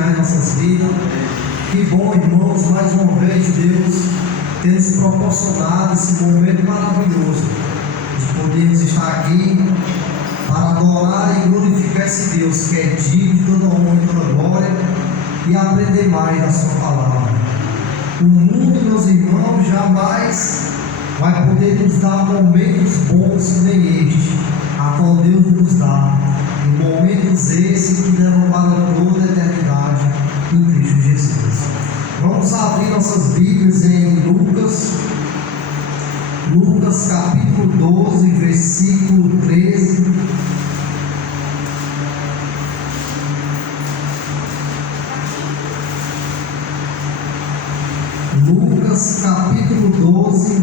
caminhar em nossas vidas. Que bom, irmãos, mais uma vez Deus tem nos proporcionado esse momento maravilhoso de podermos estar aqui para adorar e glorificar esse Deus que é digno de toda honra e toda glória, e aprender mais da sua palavra. O mundo, meus irmãos, jamais vai poder nos dar momentos bons que nem este, a qual Deus nos dá, e momentos esses que levam para toda a eternidade em Cristo Jesus. Vamos abrir nossas Bíblias em Lucas capítulo 12, versículo 13. Lucas capítulo 12,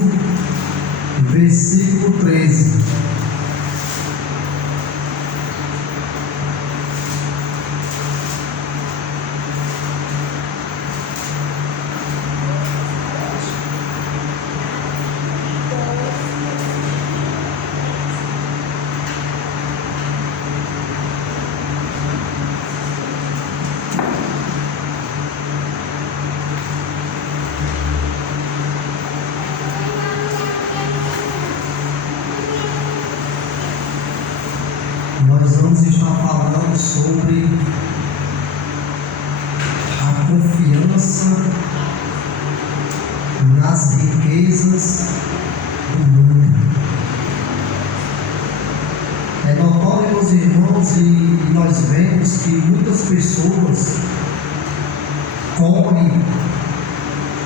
versículo 13. Nós vamos estar falando sobre a confiança nas riquezas do mundo. É notório, meus irmãos, e nós vemos que muitas pessoas correm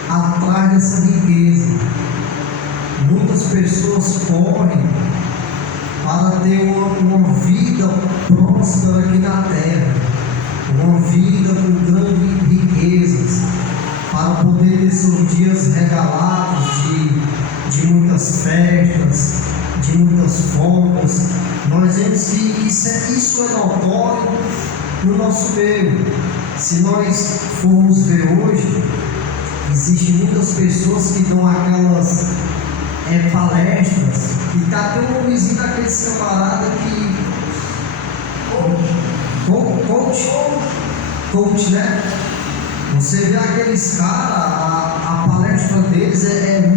atrás dessa riqueza. Muitas pessoas correm para ter uma vida próspera aqui na terra, uma vida com grandes riquezas, para poder ter seus dias regalados de muitas festas, de muitas folgas. Nós vemos que isso é notório no nosso meio. Se nós formos ver hoje, existem muitas pessoas que dão aquelas palestras, e está até um nomezinho daqueles camaradas que coach, né? Você vê aqueles caras, a palestra deles é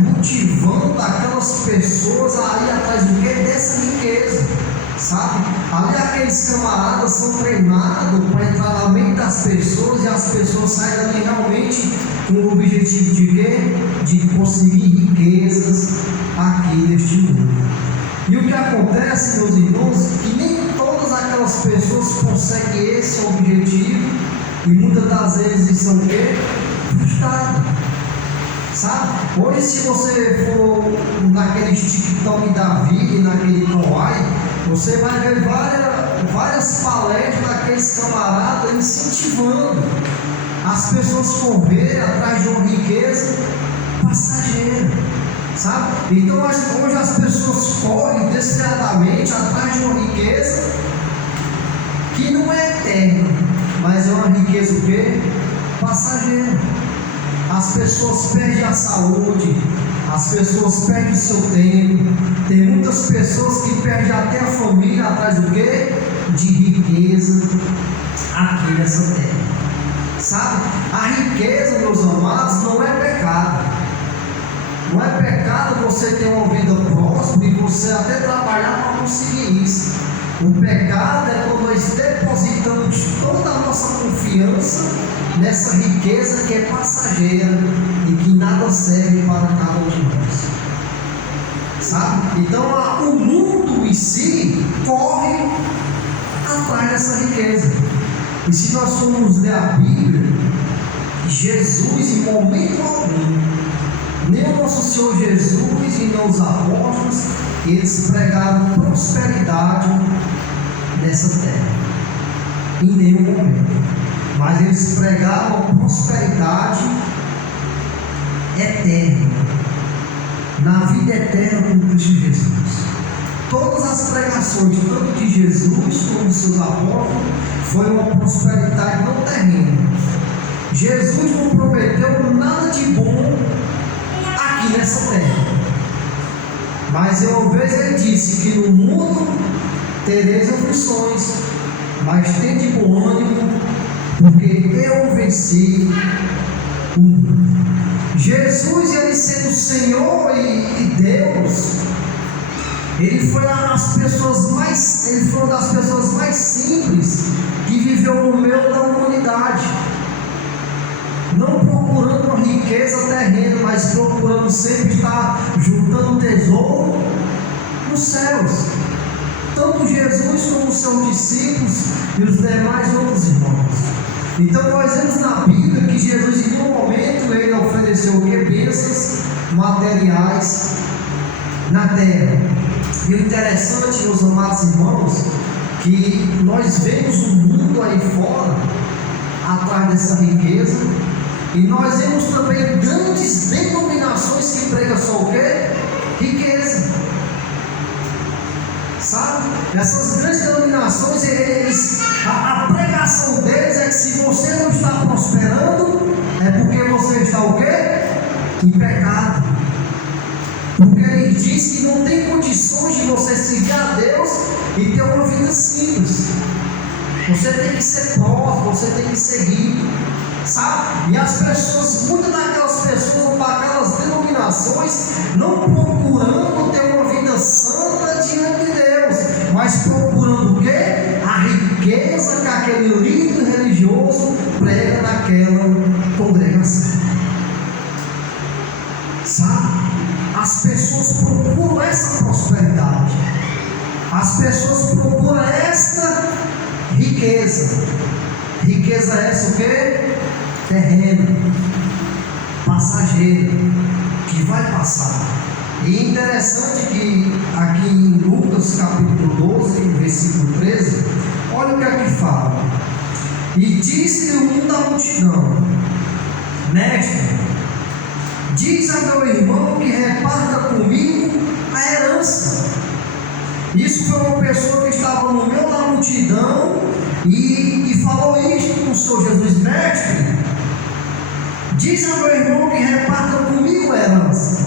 motivando aquelas pessoas a ir atrás do que? Dessa riqueza, sabe? Ali aqueles camaradas são treinados para entrar na mente das pessoas, e as pessoas saem dali realmente com o objetivo de quê? De conseguir riquezas aqui neste mundo. E o que acontece, meus irmãos, que nem todas aquelas pessoas conseguem esse objetivo, e muitas das vezes são o quê? Frustradas, sabe? Hoje, se você for naquele TikTok da vida e naquele Kawaii, você vai ver várias palestras daqueles camaradas incentivando as pessoas correrem atrás de uma riqueza passageira, sabe? Então hoje as pessoas correm desesperadamente atrás de uma riqueza que não é eterna, mas é uma riqueza o quê? Passageira. As pessoas perdem a saúde, as pessoas perdem o seu tempo. Tem muitas pessoas que perdem até a família atrás do quê? De riqueza aqui nessa terra. Sabe? A riqueza, meus amados, não é pecado. Não é pecado você ter uma vida próspera e você até trabalhar para conseguir isso. O pecado é quando nós depositamos toda a nossa confiança nessa riqueza que é passageira e que nada serve para cada um de nós. Sabe? Então o mundo em si corre atrás dessa riqueza. E se nós formos ler a Bíblia, Jesus, em momento algum, nem o nosso Senhor Jesus e nem os apóstolos, eles pregaram prosperidade nessa terra, em nenhum momento. Mas eles pregaram a prosperidade eterna, na vida eterna com Cristo Jesus. Todas as pregações, tanto de Jesus como de seus apóstolos, foi uma prosperidade não terrena. Jesus não prometeu nada de bom aqui nessa terra, mas uma vez ele disse que no mundo tereis aflições, mas tem de bom ânimo, porque eu venci o mundo. Jesus, ele sendo Senhor e Deus, ele foi uma das pessoas mais simples que viveu no meio da humanidade, não procurando uma riqueza terrena, mas procurando sempre estar juntando tesouro nos céus. Tanto Jesus como os seus discípulos e os demais outros irmãos. Então nós vemos na Bíblia que Jesus, em nenhum momento, ele ofereceu bênçãos materiais na terra. E o interessante, meus amados irmãos, que nós vemos o mundo aí fora atrás dessa riqueza, e nós vemos também grandes denominações que pregam só o quê? Riqueza. Sabe? Essas grandes denominações, a pregação deles é que se você não está prosperando, é porque você está o quê? Em pecado. Porque ele diz que não tem condições de você seguir a Deus e ter uma vida simples. Você tem que ser próspero, você tem que seguir, sabe? E as pessoas, muitas daquelas pessoas vão para aquelas denominações não procurando ter uma vida santa diante de Deus, mas procurando o quê? A riqueza que aquele líder religioso prega naquela congregação. Sabe? As pessoas procuram essa prosperidade, as pessoas procuram esta riqueza. Riqueza essa o quê? Terrena, passageira, que vai passar. E é interessante que aqui em Lucas capítulo 12, versículo 13, olha o que é que fala. E disse-lhe um da multidão: Mestre, diz a meu irmão que reparta comigo a herança. Isso foi uma pessoa que estava no meio da multidão e falou isso com o Senhor Jesus: Mestre, diz a meu irmão que reparta comigo a herança.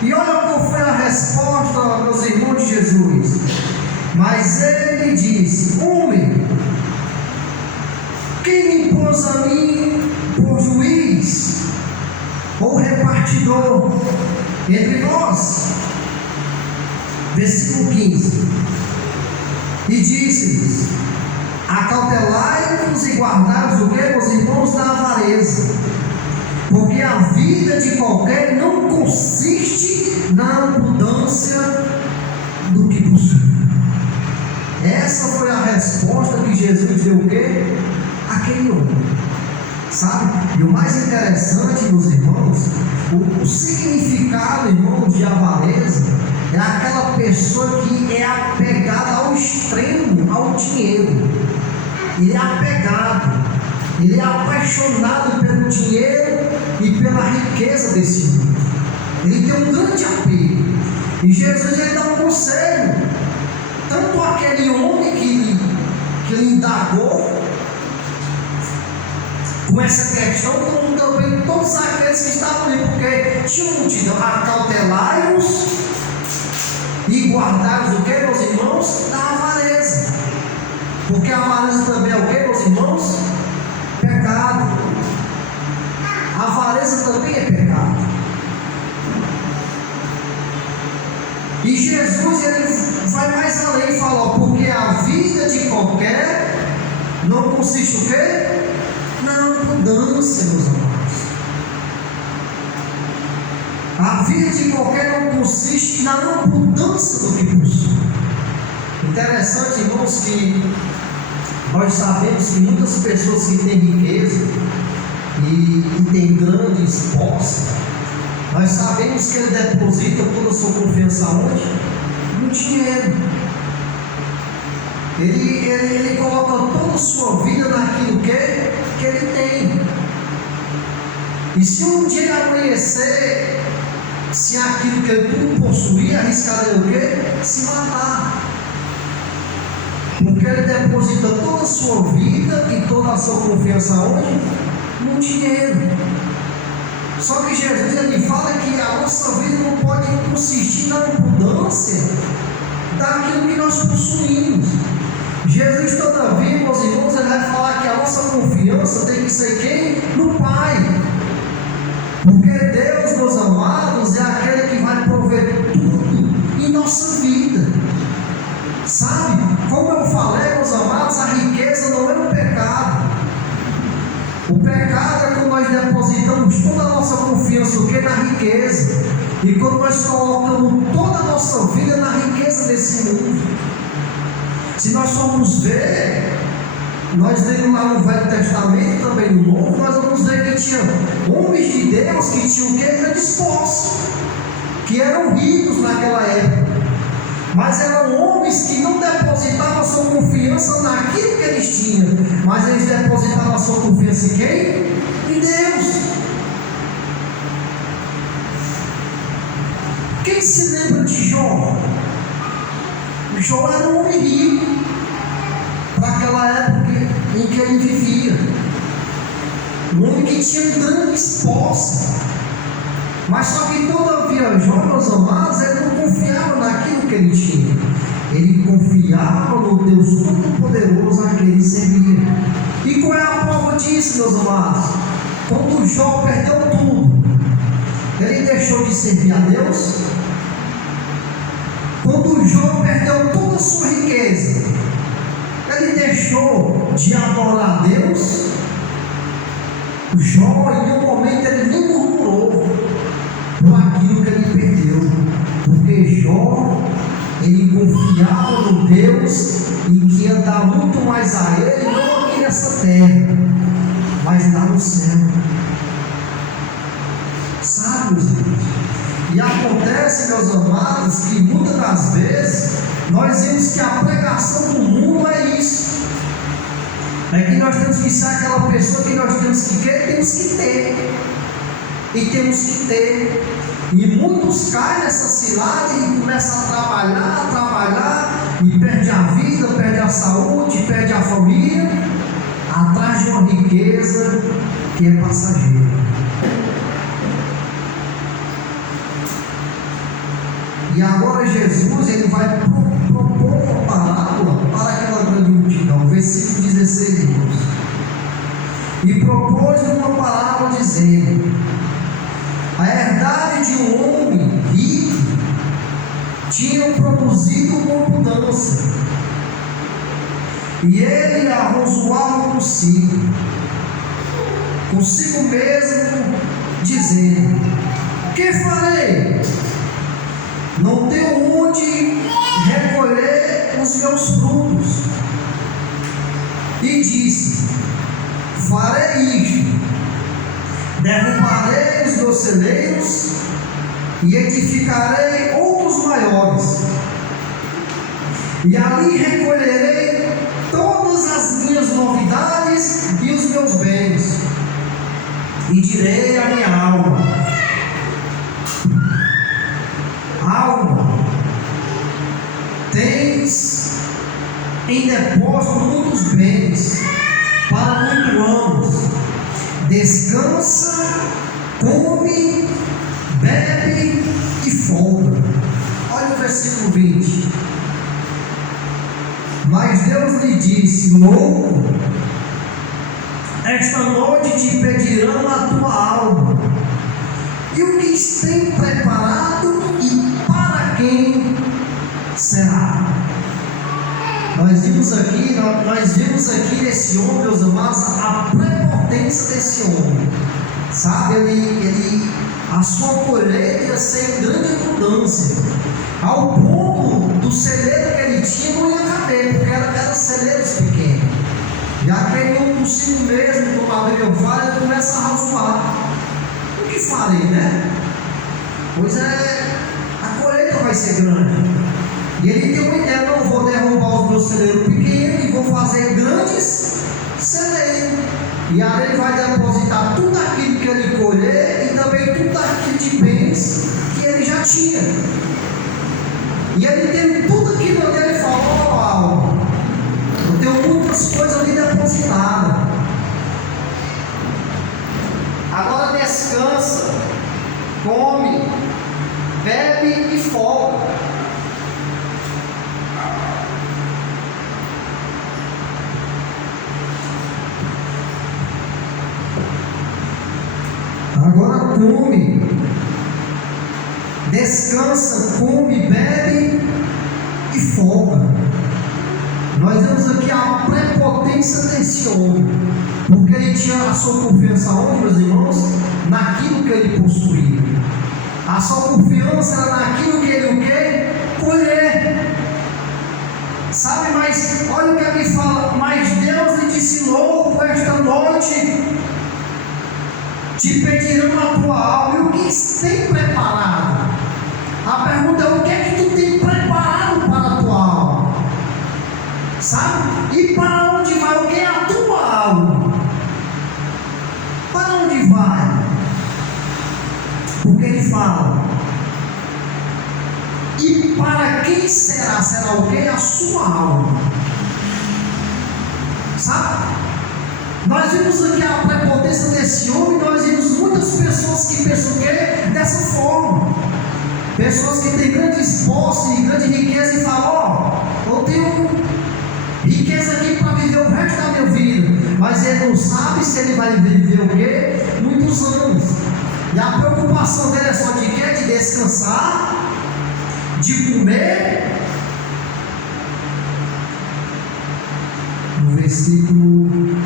E olha qual foi a resposta, meus irmãos de Jesus. Mas ele lhe disse: Homem, quem me pôs a mim por juiz ou repartidor entre nós? Versículo 15. E disse-lhes: Acautelai-vos e guardai-vos o que, meus irmãos, da avareza, porque a vida de qualquer não consiste na abundância do que possui. Essa foi a resposta que Jesus deu o quê? Aquele homem. Sabe? E o mais interessante, meus irmãos, o significado, irmãos, de avareza é aquela pessoa que é apegada ao extremo, ao dinheiro. Ele é apegado, ele é apaixonado pelo dinheiro e pela riqueza desse mundo. Ele tem um grande apego. E Jesus, ele dá um conselho, tanto aquele homem que lhe indagou com essa questão, como também todos aqueles que estavam ali, porque tinha multidão. Acautelai-vos e guardai-vos o que, meus irmãos? Da avareza. Porque a avareza também é o que, meus irmãos? Pecado. A avareza também é pecado. E Jesus, ele vai mais além e fala: porque a vida de qualquer não consiste o quê? Na abundância, meus amados. A vida de qualquer não consiste na abundância do que possui. Interessante, irmãos, que nós sabemos que muitas pessoas que têm riqueza e têm grandes posses, nós sabemos que ele deposita toda a sua confiança onde? No dinheiro. Ele coloca toda a sua vida naquilo que ele tem. E se um dia amanhecer sem aquilo que ele tudo possuía, arriscaria o quê? Se matar. Porque ele deposita toda a sua vida e toda a sua confiança onde? No dinheiro. Só que Jesus, ele fala que a nossa vida não pode consistir na abundância daquilo que nós possuímos. Jesus, todavia, meus irmãos, ele vai falar que a nossa confiança tem que ser quem? No Pai. Porque Deus, meus amados, é aquele que vai prover tudo em nossa vida. Sabe? Como eu falei, meus amados, a riqueza não é um pecado. O pecado é quando nós depositamos toda a nossa confiança na riqueza. E quando nós colocamos toda a nossa vida na riqueza desse mundo. Se nós formos ver, nós lemos lá no Velho Testamento e também no Novo, nós vamos ver que tinha homens de Deus que tinham o que? Grandes posses, que eram ricos naquela época. Mas eram homens que não depositavam a sua confiança naquilo que eles tinham, mas eles depositavam a sua confiança em quem? Em Deus. Quem se lembra de Jó? Jó era um homem rico para aquela época em que ele vivia. Um homem que tinha grandes posses. Mas só que todavia Jó, meus amados, ele não confiava naquilo que ele tinha. Ele confiava no Deus Todo-Poderoso a quem ele servia. E qual é a prova disso, meus amados? Quando Jó perdeu tudo, ele deixou de servir a Deus. Quando Jó perdeu toda a sua riqueza, ele deixou de adorar a Deus. Jó, em um momento, ele nem murmurou por aquilo que ele perdeu, porque Jó, ele confiava no Deus e que ia dar muito mais a ele, não aqui nessa terra, mas lá no céu. Sabe, meus irmãos? E acontece, meus amados, que muitas das vezes nós vemos que a pregação do mundo é isso. É que nós temos que ser aquela pessoa que nós temos que querer, temos que ter. E temos que ter. E muitos caem nessa cilada e começam a trabalhar, e perde a vida, perde a saúde, perde a família, atrás de uma riqueza que é passageira. E agora Jesus, ele vai propor uma parábola para aquela grande multidão, versículo 16, irmãos. E propôs uma parábola dizendo: a herdade de um homem rico tinha produzido uma abundância, e ele arrazoava consigo mesmo, dizendo: que farei? Não tenho onde recolher os meus frutos. E disse: farei isto: derrubarei os meus celeiros e edificarei outros maiores, e ali recolherei todas as minhas novidades e os meus bens, e direi à minha alma: alma, tens em depósito muitos bens para muitos anos, descansa, come, bebe e folga. Olha o versículo 20. Mas Deus lhe disse: louco, esta noite te pedirão a tua alma, e o que tem preparado e para quem será? Nós vimos aqui nesse homem, meus amados, a prepotência desse homem. Sabe, a sua colheita ia ser em grande abundância, ao ponto do celeiro que ele tinha não ia caber, porque eram celeiros pequenos. Já que ele não consigo mesmo, como abrir o vale, ele começa a razoar. O que farei, né? Pois é, a colheita vai ser grande. E ele tem uma ideia: não vou derrubar os meus celeiros pequenos e vou fazer grandes celeiros. E aí ele vai depositar tudo aquilo que ele colher e também tudo aquilo de bens que ele já tinha. E ele tem tudo aquilo que ele falou: alma, eu tenho muitas coisas ali depositadas. Agora descansa, come, bebe e folga. Agora come, descansa, come, bebe e folga. Nós vemos aqui a prepotência desse homem, porque ele tinha a sua confiança onde, meus irmãos? Naquilo que ele possuía. A sua confiança era naquilo que ele o quê? Colher. Sabe, mas olha o que aqui fala: mas Deus lhe disse: louco, esta noite te pedirão a tua alma. E o que tem preparado? A pergunta é: o que é que tu tem preparado para a tua alma? Sabe? E para onde vai? O que é a tua alma? Para onde vai? Porque ele fala: e para quem será? Será o que? A sua alma. Sabe? Nós vimos aqui a prepotência desse homem. Nós vimos muitas pessoas que pensam o quê? Dessa forma. Pessoas que têm grandes posses e grande riqueza e falam: ó, eu tenho riqueza aqui para viver o resto da minha vida. Mas ele não sabe se ele vai viver o quê? Muitos anos. E a preocupação dele é só de quê? De descansar, de comer. No versículo,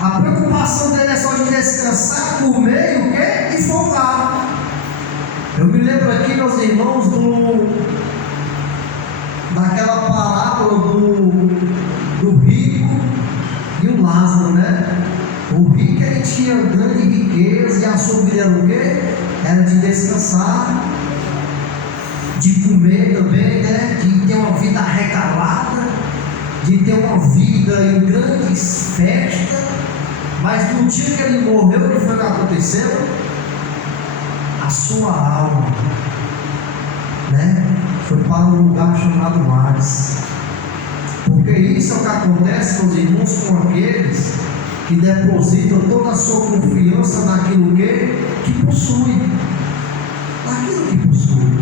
a preocupação dele é só de descansar, comer e o quê? E folgar. Eu me lembro aqui, meus irmãos, daquela parábola do rico e o Lázaro, né? O rico, ele tinha grande riqueza e a sua vida era o quê? Era de descansar, de comer também, né? De ter uma vida regalada, de ter uma vida em grandes festas. Mas no dia que ele morreu, o que foi que aconteceu? A sua alma, né, foi para um lugar chamado Hades. Porque isso é o que acontece, meus irmãos, com aqueles que depositam toda a sua confiança naquilo que possui. Naquilo que possui.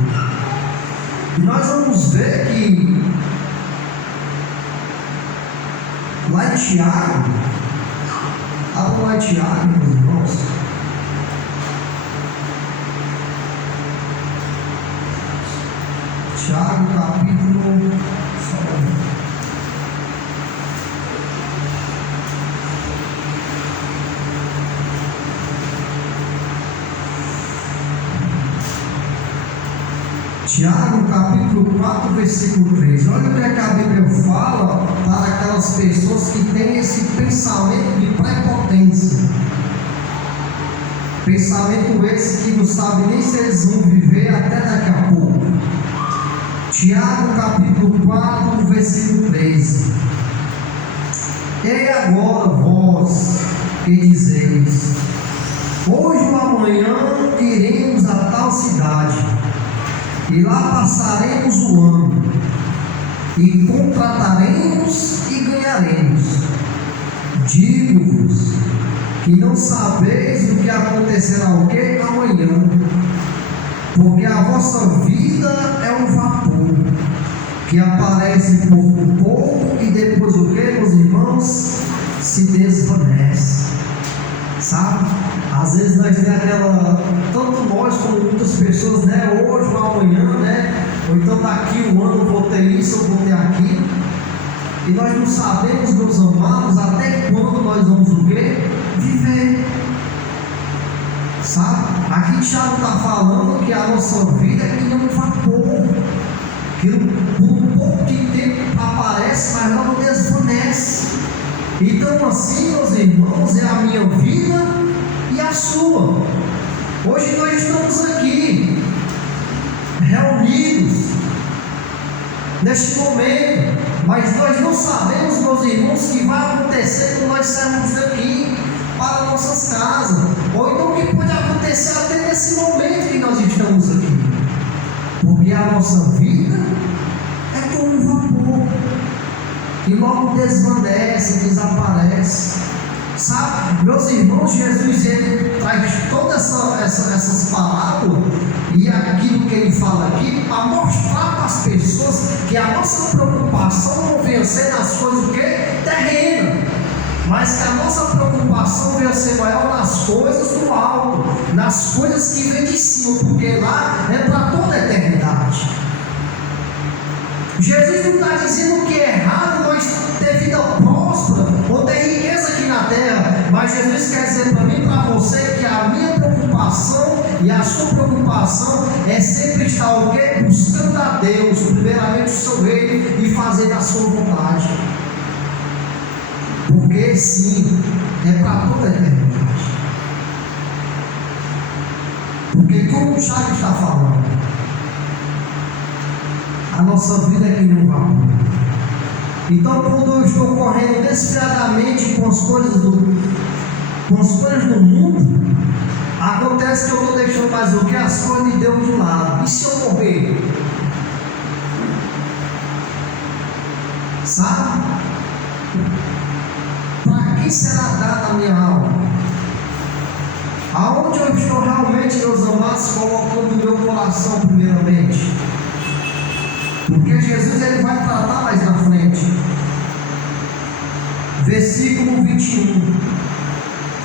E nós vamos ver que lá em Tiago, abra lá em Tiago, meus irmãos. Tiago, capítulo. Tiago, capítulo 4, versículo 3. Olha o que a Bíblia fala para aquelas pessoas que têm esse pensamento de prepotência. Pensamento esse que não sabe nem se eles vão viver até daqui a pouco. Tiago, capítulo 4, versículo 13. E agora vós que dizeis: hoje ou amanhã iremos a tal cidade, e lá passaremos o ano, e contrataremos e ganharemos. Digo-vos que não sabeis o que acontecerá o que amanhã, porque a vossa vida é um vapor que aparece por um pouco e depois o que, meus irmãos? Se desvanece. Sabe? Às vezes nós temos aquela, tanto nós como muitas pessoas, né? Hoje ou amanhã, né? Ou então daqui um ano eu vou ter isso, eu vou ter aquilo. E nós não sabemos, meus amados, até quando nós vamos o quê? Viver. Sabe? Aqui Tiago está falando que a nossa vida é que nem um vapor, que por um pouco de tempo aparece, mas logo desvanece. Então assim, meus irmãos, é a minha vida e a sua. Hoje nós estamos aqui reunidos neste momento, mas nós não sabemos, meus irmãos, o que vai acontecer quando nós sairmos daqui para nossas casas, ou então o que pode acontecer até nesse momento que nós estamos aqui, porque a nossa vida é como um vapor que logo desvanece, desaparece. Sabe, meus irmãos, Jesus ele traz todas essas parábolas e aquilo que ele fala aqui para mostrar para as pessoas que a nossa preocupação não venha ser nas coisas o quê? Terrenas, mas que a nossa preocupação venha ser maior nas coisas do alto, nas coisas que vêm de cima, porque lá é para toda a eternidade. Jesus não está dizendo que é errado nós ter vida próspera ou ter riqueza aqui na terra, mas Jesus quer dizer para mim e para você que a minha preocupação e a sua preocupação é sempre estar o quê? Buscando a Deus, primeiramente o seu reino e fazer a sua vontade. Porque sim, é para toda a eternidade. Porque como o Tiago está falando, a nossa vida é que não vai. Então, quando eu estou correndo desesperadamente com as coisas do mundo, acontece que eu estou deixando mais o que? As coisas de Deus de lado. E se eu morrer? Sabe? Para quem será dada a minha alma? Aonde eu estou realmente, meus amados, colocando o meu coração primeiramente? Porque Jesus ele vai tratar mais na frente. Versículo 21.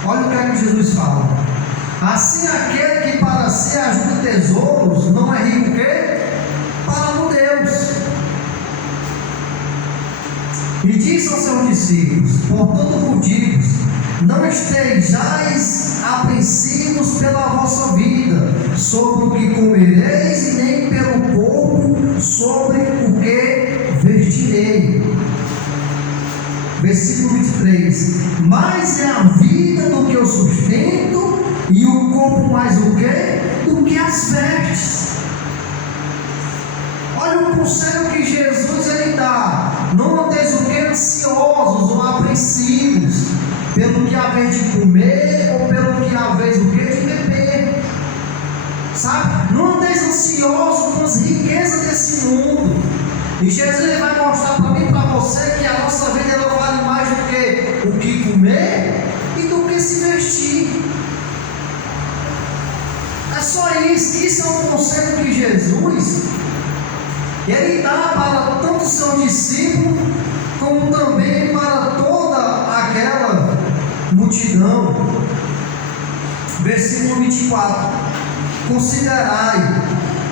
Olha o que é que Jesus fala. Assim aquele que para si ajuda tesouros, não é rico o quê? Para com Deus. E disse aos seus discípulos: portanto vos digo, não estejais apreensivos pela vossa vida, sobre o que comereis, e nem pelo corpo, sobre o que vestirei. Versículo 23. Mais é a vida do que o sustento, e o corpo mais o que? Do que as vestes. Olha o conselho que Jesus ele dá: não andeis o que? Ansiosos ou apreensivos pelo que haveis de comer, ou pelo que haveis o que? De beber. Sabe? Não andeis ansiosos com as riquezas desse mundo. E Jesus ele vai mostrar para mim e para você que a nossa vida ela vale mais do que o que comer e do que se vestir. É só isso. Isso é um conselho que Jesus ele dá para tanto os seus discípulos como também para toda aquela multidão. Versículo 24. Considerai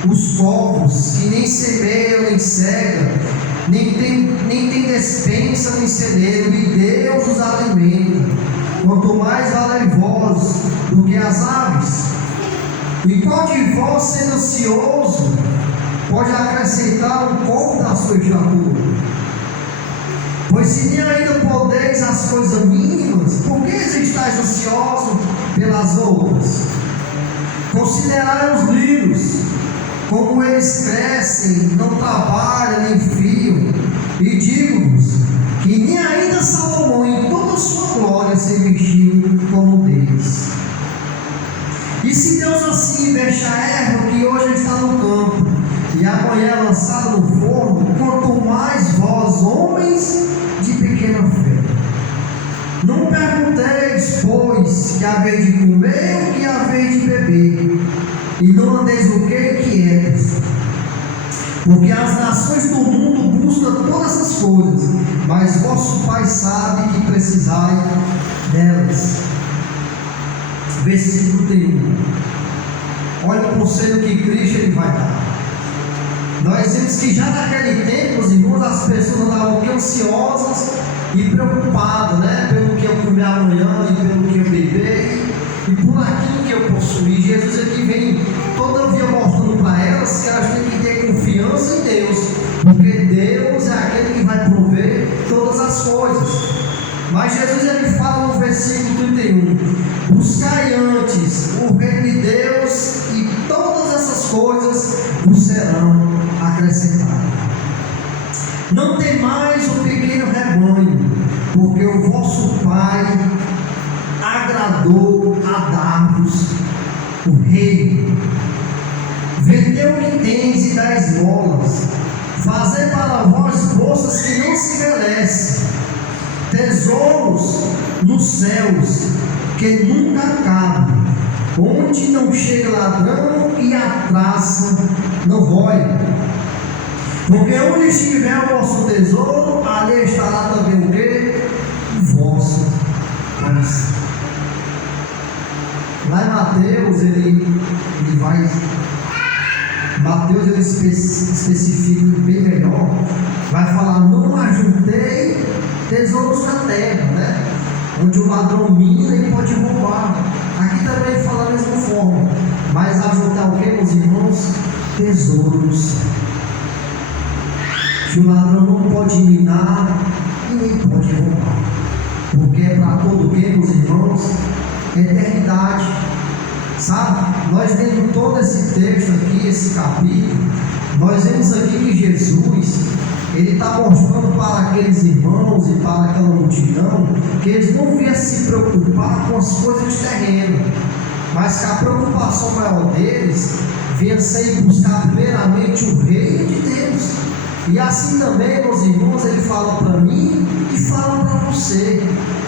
os povos que nem semeiam, nem cegam, nem tem despensa, nem celeiro, e Deus os alimenta. Quanto mais valem vós do que as aves. E qual de vós, sendo ansioso, pode acrescentar um pouco da sua estatura? Pois se nem ainda podeis as coisas mínimas, por que estáis ansiosos pelas outras? Considerai os lírios, como eles crescem, não trabalham nem fiam, e digo-vos que nem ainda Salomão em toda a sua glória se vestiu como deles. E se Deus assim veste a erva que hoje está no campo e amanhã é lançada no forno, quanto mais vós, homens de pequena fé. Não pergunteis, pois, que haveis de comer ou que haveis de beber, e não andeis o que quietos, porque as nações do mundo buscam todas essas coisas, mas vosso Pai sabe que precisai delas. Versículo 31. Olha o conselho que Cristo ele vai dar. Nós vemos que já naquele tempo, os irmãos, as pessoas andavam ansiosas e preocupadas, né? Pelo que eu comer amanhã e pelo que eu beber e por aquilo que eu possuí. Jesus aqui vem todavia mostrando para elas que elas têm que ter confiança em Deus, porque Deus é aquele que vai prover todas as coisas. Mas Jesus ele fala no versículo 31: buscai antes o reino de Deus, e todas essas coisas vos serão acrescentadas. Não temais o pequeno rebanho, porque o vosso Pai agradou a dar-vos o reino. Vendei o que tens e dai esmolas, fazei para vós bolsas que não se envelhecem, tesouros nos céus que nunca acabam, onde não chega ladrão e a traça não rói. Porque onde estiver o vosso tesouro, ali estará também o que? O vosso Lá em Mateus, Mateus ele especifica bem melhor. Vai falar: não ajuntei tesouros na terra, né? Onde o ladrão mina e pode roubar. Aqui também fala da mesma forma. Mas ajuntar o que, meus irmãos? Tesouros. Que o ladrão não pode minar e nem pode roubar. Porque é para todo o que, meus irmãos? Eternidade. Sabe? Nós vendo todo esse texto aqui, esse capítulo, nós vemos aqui que Jesus, ele está mostrando para aqueles irmãos e para aquela multidão que eles não vinham se preocupar com as coisas de terreno, mas que a preocupação maior deles vinha ser buscar primeiramente o reino de Deus. E assim também, meus irmãos, ele fala para mim e fala para você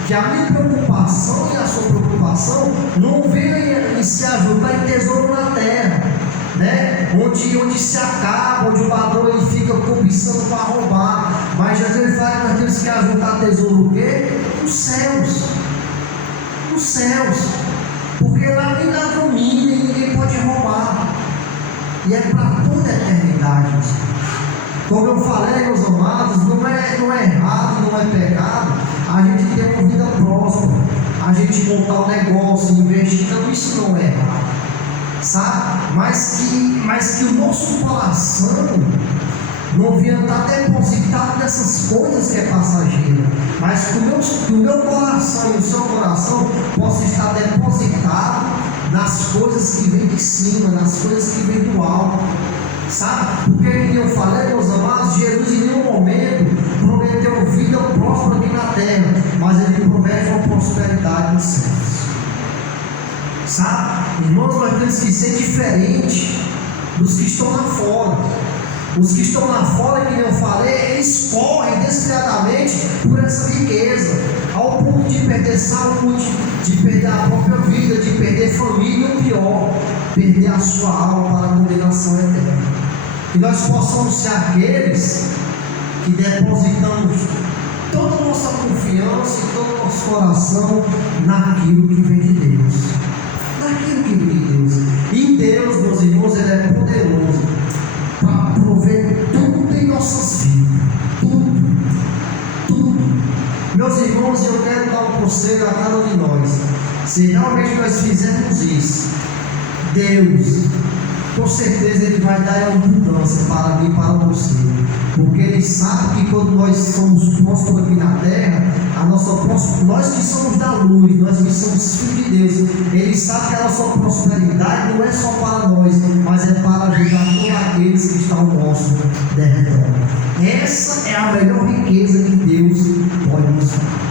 que a minha preocupação e a sua preocupação não vem em se ajudar em tesouro na terra, né? Onde se acaba, onde o ladrão ele fica cobiçando para roubar. Mas Jesus fala que nós temos que ajuntar tesouro o quê? Nos céus. Nos céus. Porque lá nem ladrão mina e ninguém pode roubar. E é para toda a eternidade, meus irmãos. Como eu falei, meus amados, não é errado, não é pecado a gente ter uma vida próspera, a gente montar um negócio, investir. Então isso não é errado, sabe? Mas que o nosso coração não venha estar depositado nessas coisas que é passageira, mas que o meu coração e o seu coração possa estar depositado nas coisas que vêm de cima, nas coisas que vêm do alto. Sabe? Porque como eu falei, meus amados, Jesus em nenhum momento prometeu vida próspera aqui na terra, mas ele promete uma prosperidade nos céus. Sabe? Irmãos, nós temos que ser diferente dos que estão lá fora. Os que estão lá fora, que eu falei, eles correm desesperadamente por essa riqueza, ao ponto de perder saúde, de perder a própria vida, de perder família, ou pior, perder a sua alma para a condenação eterna. Que nós possamos ser aqueles que depositamos toda a nossa confiança e todo o nosso coração naquilo que vem de Deus. Naquilo que vem de Deus. E Deus, meus irmãos, Ele é poderoso para prover tudo em nossas vidas. Tudo. Tudo. Meus irmãos, eu quero dar um conselho a cada um de nós. Se realmente nós fizermos isso, Deus, com certeza Ele vai dar abundância para mim e para você, porque Ele sabe que quando nós somos prósperos aqui na terra, nós que somos da luz, nós que somos filhos de Deus, Ele sabe que a nossa prosperidade não é só para nós, mas é para ajudar todos aqueles que estão ao nosso derredor. Essa é a melhor riqueza que Deus pode nos dar.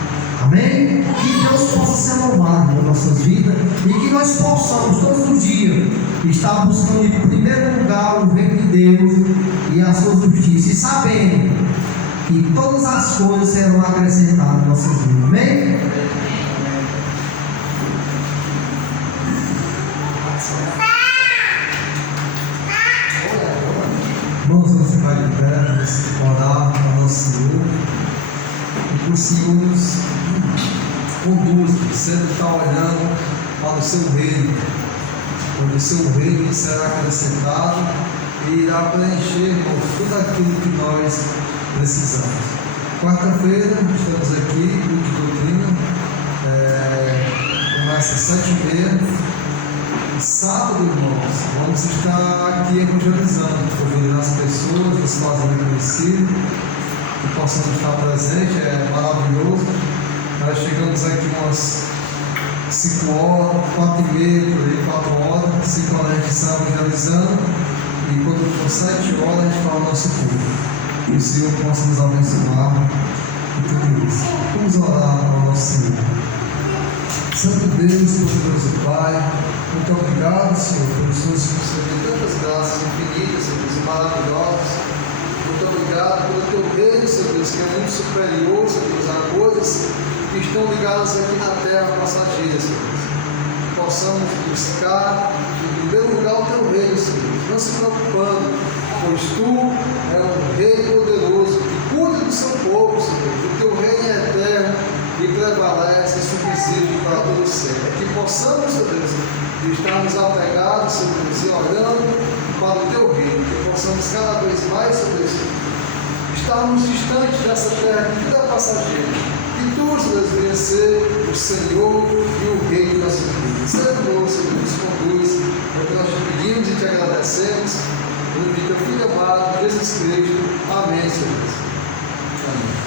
Amém? Que Deus possa ser louvado nas nossas vidas e que nós possamos todos os dias estar buscando em primeiro lugar o reino de Deus e a sua justiça, e sabendo que todas as coisas serão acrescentadas em nossas vidas. Amém? Irmãos, vamos ficar de pé, vamos orar para o nosso Senhor e que o Senhor nos conduz, sempre está olhando para o seu reino, onde o seu reino será acrescentado e irá preencher, irmãos, tudo aquilo que nós precisamos. Quarta-feira estamos aqui, culto de doutrina, começa às 7h30. E sábado, irmãos, vamos estar aqui evangelizando, convidando as pessoas, nos fazendo conhecido, que possamos estar presentes, é maravilhoso. Nós chegamos aqui umas 5 horas, 4h30, por aí, 4 horas, 5 horas a gente está evangelizando, e quando for 7 horas a gente fala o nosso culto. Que o Senhor possa nos abençoar e tudo isso. Vamos orar para o nosso Senhor. Santo Deus, poderoso Pai, muito obrigado, Senhor, pelos seus conceder tantas graças infinitas, Senhor Deus, e maravilhosas. Muito obrigado pelo teu reino, Senhor Deus, que é muito superior, Senhor Deus, a coisas que estão ligadas aqui na terra passageiras, Senhor Deus. Possamos buscar, em primeiro lugar, o teu reino, Senhor Deus, não se preocupando, pois tu é um rei poderoso que cuida do seu povo, Senhor Deus. O teu reino é eterno e e prevalece subsídio para todo o ser. É que possamos, Senhor Deus, estarmos apegados, Senhor Deus, e olhando para o Teu reino, que possamos cada vez mais, Senhor Deus, estarmos distantes dessa terra que tudo é passageiro. Que Tu, Senhor Deus, venha ser o Senhor e o Rei de nossas vidas. Seja conosco, Senhor, nos conduz, é o que nós te pedimos e te agradecemos. Em nome de Teu Filho amado, Jesus Cristo. Amém, Senhor Deus. Amém.